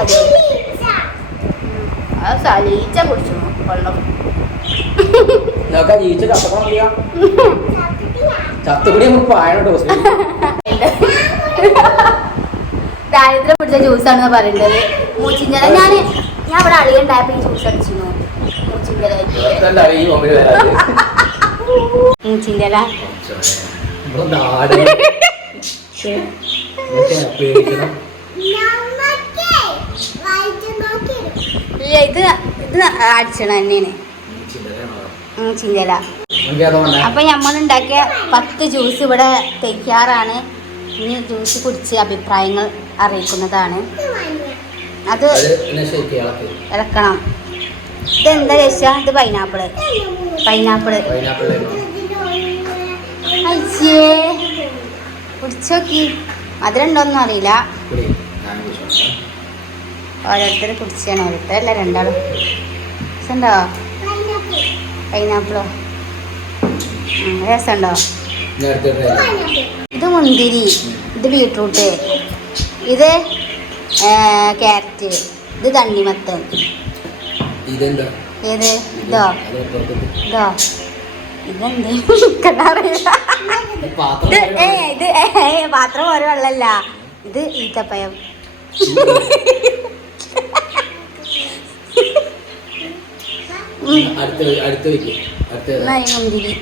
അത് സലീച്ച കുടിച്ചു വെള്ളം. ദാരിദ്ര്യം പിടിച്ച ജ്യൂസാണെന്ന് പറയുന്നത്. മൂച്ചിഞ്ചല ഞാൻ ഇവിടെ അളിയുണ്ടായപ്പോ ഈ ജ്യൂസ് അടിച്ചിരുന്നു. മൂച്ചിഞ്ചല ഇത് അടിച്ചണ തന്നെയാണ് മൂച്ചിഞ്ചല. അപ്പൊ നമ്മളുണ്ടാക്കിയ 10 ജ്യൂസ് ഇവിടെ തയ്ക്കാറാണ്. ഇനി ജ്യൂസ് കുടിച്ച് അഭിപ്രായങ്ങൾ അറിയിക്കുന്നതാണ്. അത് ഇളക്കണം. ഇതെന്താ ചോദിച്ചാ ഇത് പൈനാപ്പിള്. അയ്യേ കുടിച്ചോക്കി. മധുരണ്ടോന്നും അറിയില്ല. ഓരോരുത്തർ കുടിച്ചാണ്. ഓരോരുത്തരല്ല രണ്ടാളും. രസമുണ്ടോ പൈനാപ്പിളോ? രസമുണ്ടോ? ഇത് മുന്തിരി, ഇത് ബീട്രൂട്ട്, ഇത് ക്യാരറ്റ്, ഇത് തണ്ണിമത്തൻ. ഏത് ഇതോ ഇതെന്ത് ഇത് പാത്രം ഓരോ വെള്ളല്ല. ഇത് ഈത്തപ്പഴം. മുന്തിരി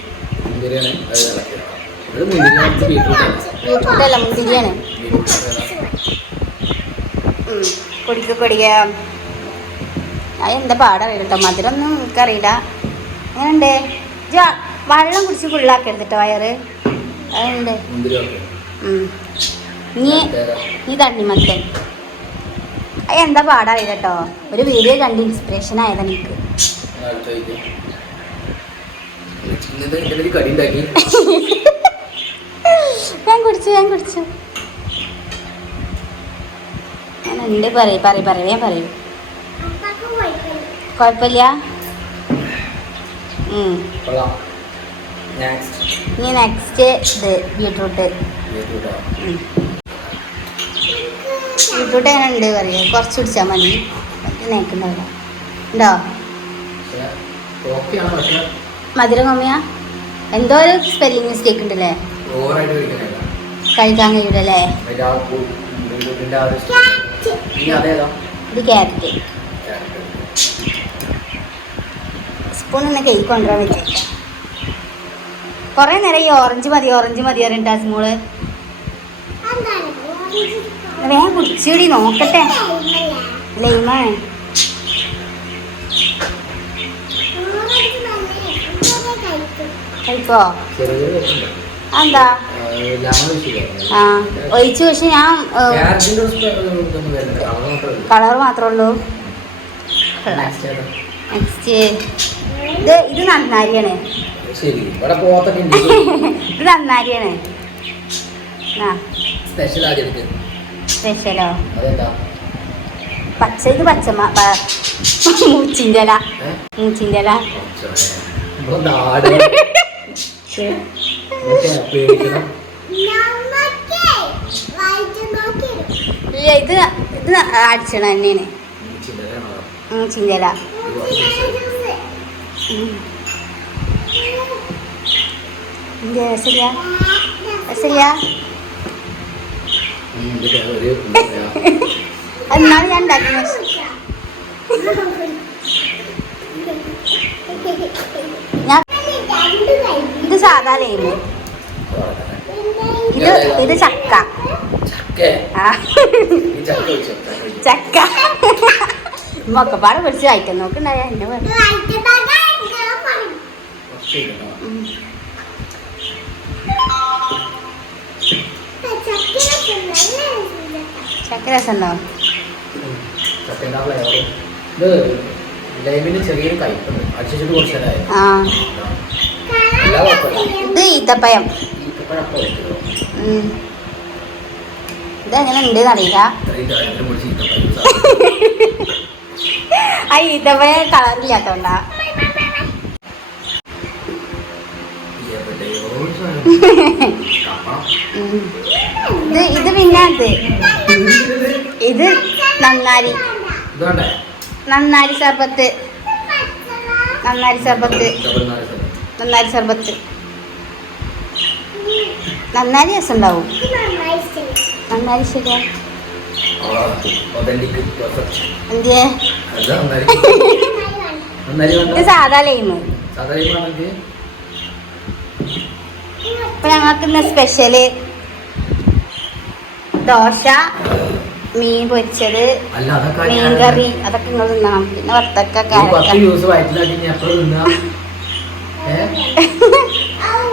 ബീട്രൂട്ടല്ല മുന്തിരിയാണ്. കുടിക്കുക. അതെന്താ പാടറിയില്ല കേട്ടോ. മധുരമൊന്നും എനിക്കറിയില്ല. അങ്ങനെയുണ്ട്. വെള്ളം കുടിച്ച് ഫുള്ളാക്കരുത് കേട്ടോ വയറ്. അതുണ്ട്. നീ തണ്ണിമത്തൻ. അതെന്താ പാടറിയില്ല കേട്ടോ. ഒരു വീഡിയോ കണ്ട് ഇൻസ്പിറേഷൻ ആയതാ എനിക്ക്. ഞാൻ കുടിച്ചു ഞാനുണ്ട്. പറയാൻ പറയൂ. കുഴപ്പമില്ല. ഇനി നെക്സ്റ്റ് ഇത് ബീട്രൂട്ട് എങ്ങനെ ഉണ്ട് പറയുക. കുറച്ച് കുടിച്ചാൽ മതി. നേക്കുണ്ടാവില്ല. ഉണ്ടോ മധുരം കമ്മിയാ? എന്തോ ഒരു സ്പെല്ലിംഗ് മിസ്റ്റേക്ക് ഉണ്ടല്ലേ. കഴിക്കാൻ കഴിയൂലല്ലേ. ഇത് ക്യാരറ്റ്. സ്പൂൺ തന്നെ കേക്ക് കൊണ്ടുവരാൻ വെച്ചേക്കാം. കുറേ നേരം ഈ ഓറഞ്ച് മതി പറഞ്ഞിട്ടാ സ്മോള്. വേഗം കുടിച്ചുകൂടി നോക്കട്ടെ. ലൈമാണ്. കഴിക്കോ? എന്താ ഒഴിച്ചു. പക്ഷെ ഞാൻ കളർ മാത്രമേ ഉള്ളൂ. നെക്സ്റ്റ് ഇത് നന്നാരിയാണ്. ഇത് നന്നാരിയാണ്. സ്പെഷ്യലോ? ഇത് മൂച്ചിൻ്റെ ഇല. ഇത് അടിച്ചണ തന്നെയാണ് മൂച്ചിൻ്റെ ഇല. രസമില്ല. എന്നാലും ഞാൻ ഉണ്ടാക്കി. ഇത് സാധാ ലൈമ്. ഇത് ചക്ക. മൊക്കപ്പാട് പിടിച്ച് കഴിക്കാൻ നോക്കണ്ടായ എന്നെ പറഞ്ഞു. ചക്ക രസമുണ്ടോ? ഇത് ഈത്തപ്പഴം. ഇതെങ്ങനെ ഉണ്ടെന്ന് അറിയില്ല. ആ ഈത്തപ്പഴം കളറില്ലാത്തോണ്ടാ. ഇത് പിന്നെ ഇത് നന്നാരി നന്നാരി സർബത്ത് നന്നാരി സർബത്ത് നന്നാരി സർബത്ത് നന്നാരി രസം ഉണ്ടാവും. നന്നാരി ശരിയാ എന്തിയെ ഇത് സാധാ ലൈമ്. ഇപ്പൊ ഞങ്ങൾക്ക് ഇന്ന് സ്പെഷ്യല് ദോശ, മീൻ പൊരിച്ചത്, മീൻ കറി, അതൊക്കെ നിങ്ങൾ തിന്നണം. പിന്നെ വത്തക്ക,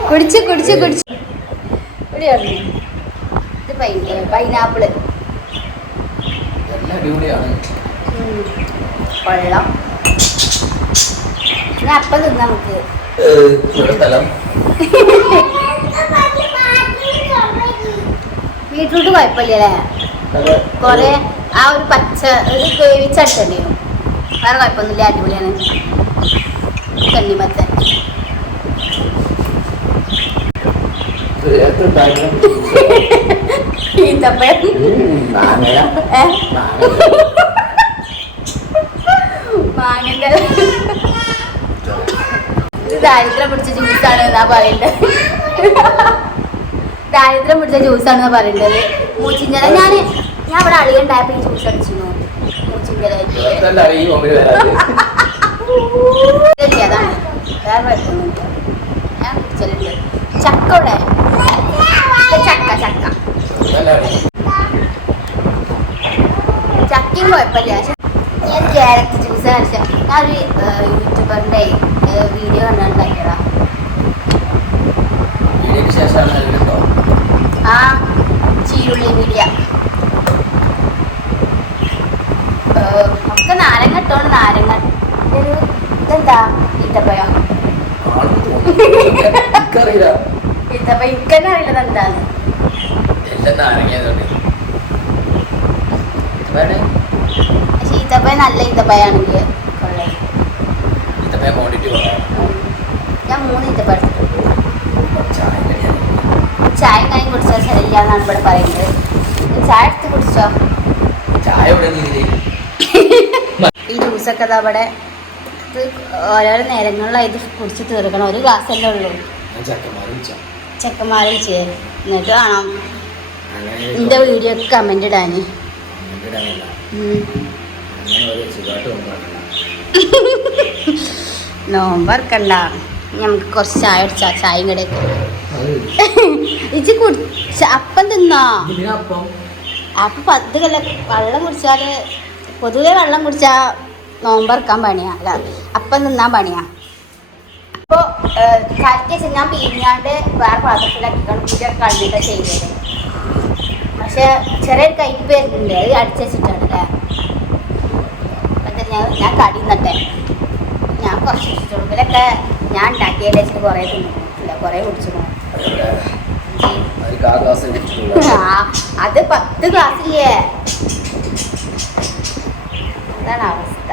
കുടിച്ച് കുടിച്ച് കുടിച്ച് ഇത് പൈനാപ്പിള്, വെള്ളം. പിന്നെ അപ്പം തിന്നാം നമുക്ക്. ബീട്രൂട്ട് കുഴപ്പമില്ലല്ലേ? കൊറേ ആ ഒരു പച്ച ഒരു വേവിച്ചടിച്ചല്ലേ, വേറെ കുഴപ്പമൊന്നുമില്ല, അടിപൊളിയാണ്. തണ്ണിമത്തൻ ഈത്തപ്പഴം മാങ്ങന്റെ ഇത് ദാരിദ്ര്യം പിടിച്ച ജ്യൂസാണ് എന്നാ പറയണ്ടത്. ദാരിദ്ര്യം പിടിച്ച ജ്യൂസാണെന്നാ പറയേണ്ടത്. മൂച്ചിഞ്ചല ഞാൻ അവിടെ അളിയുണ്ടായപ്പോ ഈ ജ്യൂസ് അടിച്ചിരുന്നു. മൂച്ചിഞ്ചല അതാണ്, വേറെ കുഴപ്പമൊന്നുമില്ല. ഞാൻ കുടിച്ചലുണ്ട്. ചക്ക ഇവിടെ ചക്ക ചക്ക ചക്കയും കുഴപ്പമില്ല. പക്ഷെ ഞാൻ ക്യാരറ്റ് ജ്യൂസ് അടിച്ച ഞാനൊരു യൂട്യൂബറിന്റെ വീഡിയോ കണ്ടുണ്ടാക്കിയതാ. ആ ചീരുള്ളി മീഡിയ ഒക്കെ നാരങ്ങ ഇട്ടോണ്ട് നാരങ്ങ ഒരു ഇതെന്താ ഈത്തപ്പഴം ഈത്തപ്പഴം ഇക്കന്നെ അറിയില്ലത് എന്താന്ന്. പക്ഷെ ഈത്തപ്പഴം നല്ല ഈത്തപ്പഴാണെങ്കിൽ ഞാൻ 3 ഈത്തപ്പഴം ചായ കൈ കുടിച്ചാൽ ശരിയില്ല എന്നാണ് ഇവിടെ പറയുന്നത്. ചായ എടുത്ത് കുടിച്ചോ? ഈ ജ്യൂസൊക്കെ അവിടെ ഓരോരോ നേരങ്ങളിലായി ഇത് കുടിച്ച് തീർക്കണം. ഒരു ഗ്ലാസ്സല്ലേ ഉള്ളൂ. ചെക്കന്മാരെ ചേരും എന്നിട്ട് കാണാം എൻ്റെ വീഡിയോക്ക് കമന്റ് ഇടാന്. നോമ്പറക്കണ്ട, നമുക്ക് കുറച്ച് ചായ കുടിച്ചാ. ചായയും കടയൊക്കെ ഇച്ച് കുടിച്ച അപ്പം തിന്നോ? അപ്പൊ 10 കൊല്ലം വെള്ളം കുടിച്ചാല് പൊതുവെ വെള്ളം കുടിച്ചാൽ നോമ്പറക്കാൻ പണിയാ, അല്ല അപ്പം തിന്നാൻ പണിയാ. അപ്പോൾ കറക്റ്റ് വെച്ചാൽ ഞാൻ പിരിഞ്ഞാണ്ട് വേറെ പാത്രത്തിലാക്കിക്കണം പൂജയൊക്കെ കളഞ്ഞിട്ടാണ് ചെയ്തത്. പക്ഷെ ചെറിയൊരു കയ്പ് വരുന്നുണ്ട്, അത് അടിച്ചു വെച്ചിട്ടാണ് അല്ലേ. അപ്പം ഞാൻ കടി നിന്നട്ടെ, ഞാൻ കുറച്ച് ചുടുമ്പിലൊക്കെ ഞാൻ ഉണ്ടാക്കിയതിൽ വെച്ചിട്ട് കുറേ തിന്നില്ല, കുറേ കുടിച്ചു. അത് 10 ഗ്ലാസ്സില്ലേ, അതാണ് അവസ്ഥ.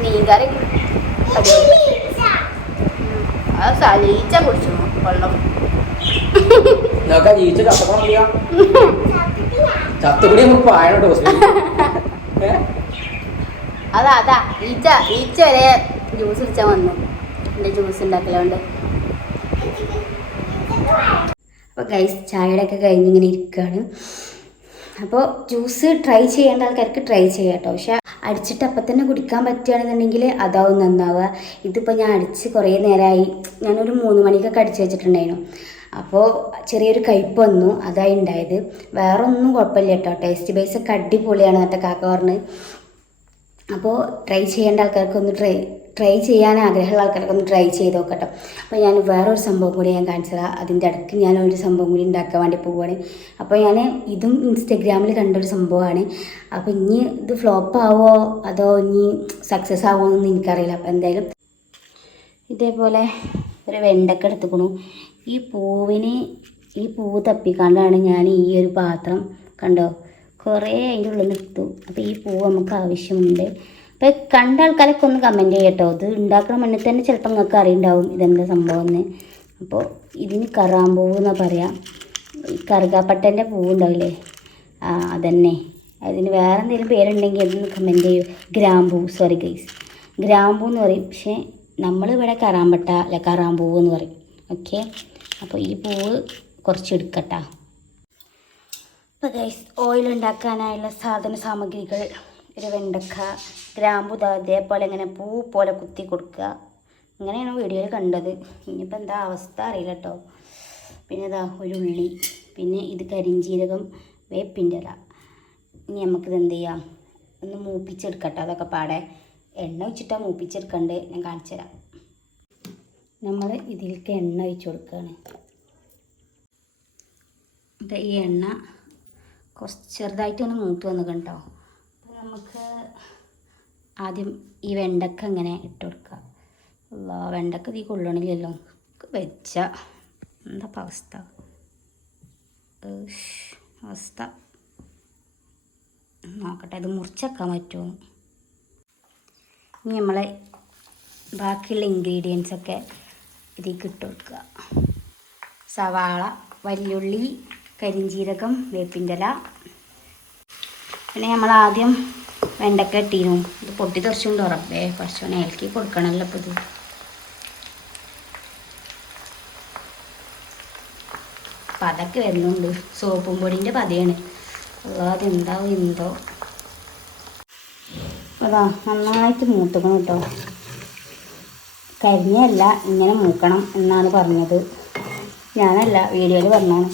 മീൻകറി അത് സലീച്ച കുടിച്ചു വെള്ളം. അതാ ഈച്ച വരെ ജ്യൂസ് കുടിച്ചാൽ വന്നു എൻ്റെ ജ്യൂസ് ഉണ്ടാക്കലുണ്ട്. അപ്പോൾ ഗൈസ് ചായയുടെ ഒക്കെ കഴിഞ്ഞ് ഇങ്ങനെ ഇരിക്കുകയാണ്. അപ്പോൾ ജ്യൂസ് ട്രൈ ചെയ്യേണ്ട ആൾക്കാർക്ക് ട്രൈ ചെയ്യാം കേട്ടോ. പക്ഷെ അടിച്ചിട്ട് അപ്പം തന്നെ കുടിക്കാൻ പറ്റുകയാണെന്നുണ്ടെങ്കിൽ അതാവും നന്നാവുക. ഇതിപ്പോൾ ഞാൻ അടിച്ച് കുറേ നേരമായി, ഞാനൊരു 3 മണിക്കൊക്കെ അടിച്ച് വെച്ചിട്ടുണ്ടായിരുന്നു. അപ്പോൾ ചെറിയൊരു കയ്പ്പ് വന്നു, അതായി ഉണ്ടായത്. വേറെ ഒന്നും കുഴപ്പമില്ല കേട്ടോ. ടേസ്റ്റ് ബേസ് ഒക്കെ അടിപൊളിയാണ് എന്നത്തെ കാക്ക പറഞ്ഞ്. അപ്പോൾ ട്രൈ ചെയ്യേണ്ട ആൾക്കാർക്കൊന്ന് ട്രൈ ചെയ്യാൻ ആഗ്രഹമുള്ള ആൾക്കാർക്ക് ഒന്ന് ട്രൈ ചെയ്ത് നോക്കട്ടോ. അപ്പോൾ ഞാൻ വേറൊരു സംഭവം കൂടി ഞാൻ കാണിച്ചതാണ്. അതിൻ്റെ ഇടയ്ക്ക് ഞാനൊരു സംഭവം കൂടി ഉണ്ടാക്കാൻ വേണ്ടി പോവുകയാണ്. അപ്പോൾ ഞാൻ ഇതും ഇൻസ്റ്റഗ്രാമിൽ കണ്ടൊരു സംഭവമാണ്. അപ്പോൾ ഇനി ഇത് ഫ്ലോപ്പ് ആവോ അതോ ഇനി സക്സസ് ആവുമോ എന്നൊന്നും എനിക്കറിയില്ല. അപ്പോൾ എന്തായാലും ഇതേപോലെ ഒരു വെണ്ടക്ക എടുത്തുക്കണു. ഈ പൂവ് തപ്പിക്കാണ്ടാണ് ഞാൻ ഈ ഒരു പാത്രം കണ്ടോ കുറേ അതിൻ്റെ ഉള്ളിൽ നിന്ന് എടുത്തു. അപ്പോൾ ഈ പൂവ് നമുക്ക് ആവശ്യമുണ്ട്. അപ്പോൾ കണ്ട ആൾക്കാരൊക്കെ ഒന്ന് കമൻറ്റ് ചെയ്യട്ടോ. ഇത് ഉണ്ടാക്കുന്ന മുന്നേ തന്നെ ചിലപ്പോൾ നിങ്ങൾക്ക് അറിയുണ്ടാവും ഇതെന്താ സംഭവം എന്ന്. അപ്പോൾ ഇതിന് കറാമ്പൂവ് എന്നാണ് പറയാം. ഈ കറുകാപ്പട്ടൻ്റെ പൂവുണ്ടാവില്ലേ, അതന്നെ. അതിന് വേറെ എന്തെങ്കിലും പേരുണ്ടെങ്കിൽ അതൊന്ന് കമൻറ്റ് ചെയ്യൂ. ഗ്രാമ്പൂ, സോറി ഗൈസ്, ഗ്രാമ്പൂ എന്ന് പറയും. പക്ഷേ നമ്മളിവിടെ കറാമ്പട്ട അല്ല കറാമ്പൂവ് എന്ന് പറയും. ഓക്കെ, അപ്പോൾ ഈ പൂവ് കുറച്ച് എടുക്കട്ടോ. അപ്പോൾ ഗൈസ്, ഓയിൽ ഉണ്ടാക്കാനായുള്ള സാധന സാമഗ്രികൾ: ഒരു വെണ്ടക്ക, ഗ്രാമ്പൂ അതേപോലെ ഇങ്ങനെ പൂ പോലെ കുത്തി കൊടുക്കുക. ഇങ്ങനെയാണ് വീഡിയോയിൽ കണ്ടത്. ഇനിയിപ്പോൾ എന്താ അവസ്ഥ അറിയില്ല കേട്ടോ. പിന്നെ ഇതാ ഒരു ഉള്ളി, പിന്നെ ഇത് കരിഞ്ചീരകം, വേപ്പിൻ്റെ ഇല. ഇനി നമുക്കിത് എന്ത് ചെയ്യാം, ഒന്ന് മൂപ്പിച്ചെടുക്കട്ടോ. അതൊക്കെ പാടെ എണ്ണ ഒഴിച്ചിട്ടാണ് മൂപ്പിച്ചെടുക്കണ്ട്. ഞാൻ കാണിച്ചു തരാം. നമ്മൾ ഇതിലേക്ക് എണ്ണ ഒഴിച്ച് കൊടുക്കുകയാണ്. ഈ എണ്ണ കുറച്ച് ചെറുതായിട്ടൊന്ന് മൂത്ത് വന്നു കേട്ടോ. അപ്പോൾ നമുക്ക് ആദ്യം ഈ വെണ്ടക്ക ഇങ്ങനെ ഇട്ട് കൊടുക്കുക. വെണ്ടക്ക ഇതിൽ കൊള്ളണില്ലല്ലോ, വെച്ച എന്താ അവസ്ഥ നോക്കട്ടെ, ഇത് മുറിച്ചേക്കാൻ പറ്റുമോ. ഇനി നമ്മളെ ബാക്കിയുള്ള ഇൻഗ്രീഡിയൻസൊക്കെ ഇതിലേക്ക് ഇട്ട് കൊടുക്കുക. സവാള, വല്യുള്ളി, കരിഞ്ചീരകം, വേപ്പിൻ്റെ ഇല. പിന്നെ നമ്മൾ ആദ്യം വെണ്ടക്ക ഇട്ടീനു. ഇത് പൊട്ടി തെറിച്ചുകൊണ്ട് ഉറപ്പേ കുറച്ചോനെ ഇളക്കി കൊടുക്കണമല്ലോ. അപ്പോൾ ഇത് പതൊക്കെ വരുന്നുണ്ട്. സോപ്പും പൊടിൻ്റെ പതയാണ്. അതെന്താവും എന്തോ. അതാ നന്നായിട്ട് മൂത്തണം കേട്ടോ. കരിഞ്ഞല്ല, ഇങ്ങനെ മൂക്കണം എന്നാണ് പറഞ്ഞത്. ഞാനല്ല, വീഡിയോയിൽ പറഞ്ഞാണ്.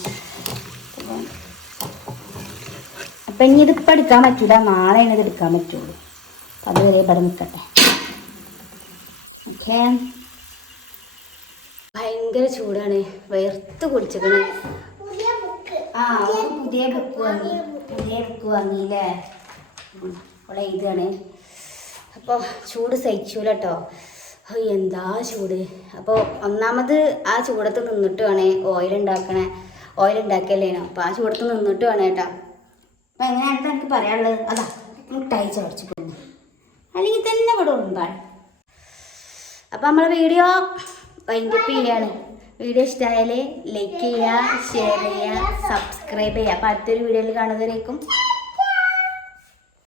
അപ്പം ഇനി ഇതിപ്പോൾ എടുക്കാൻ പറ്റില്ല, നാളെയാണ് ഇത് എടുക്കാൻ പറ്റുള്ളൂ. അപ്പം അതുവരെ ഇവിടെ നിൽക്കട്ടെ. ഓക്കെ, ഭയങ്കര ചൂടാണ്, വേർത്ത് കുളിച്ചിക്കണ്. പുതിയ ബുക്ക് വാങ്ങിയില്ലേ, അവളെ ഇതാണ്. അപ്പോൾ ചൂട് സഹിച്ചൂല കേട്ടോ. എന്താ ചൂട്. അപ്പോൾ ഒന്നാമത് ആ ചൂടത്ത് നിന്നിട്ട് വേണേ ഓയിൽ ഉണ്ടാക്കിയല്ലേനോ. അപ്പോൾ ആ ചൂടത്ത് നിന്നിട്ട് വേണേ കേട്ടോ. അപ്പം എങ്ങനെയാണെന്ന് എനിക്ക് പറയാനുള്ളത്, അതാ മുട്ടായി ചവച്ച് പോകുന്നു, അല്ലെങ്കിൽ തന്നെ ഇവിടെ ഉണ്ടാകും. അപ്പം നമ്മൾ വീഡിയോ വൈൻഡപ്പ് ചെയ്യാണ്. വീഡിയോ ഇഷ്ടമായാൽ ലൈക്ക് ചെയ്യുക, ഷെയർ ചെയ്യുക, സബ്സ്ക്രൈബ് ചെയ്യുക. അപ്പോൾ അടുത്തൊരു വീഡിയോയിൽ കാണുന്നവരേക്കും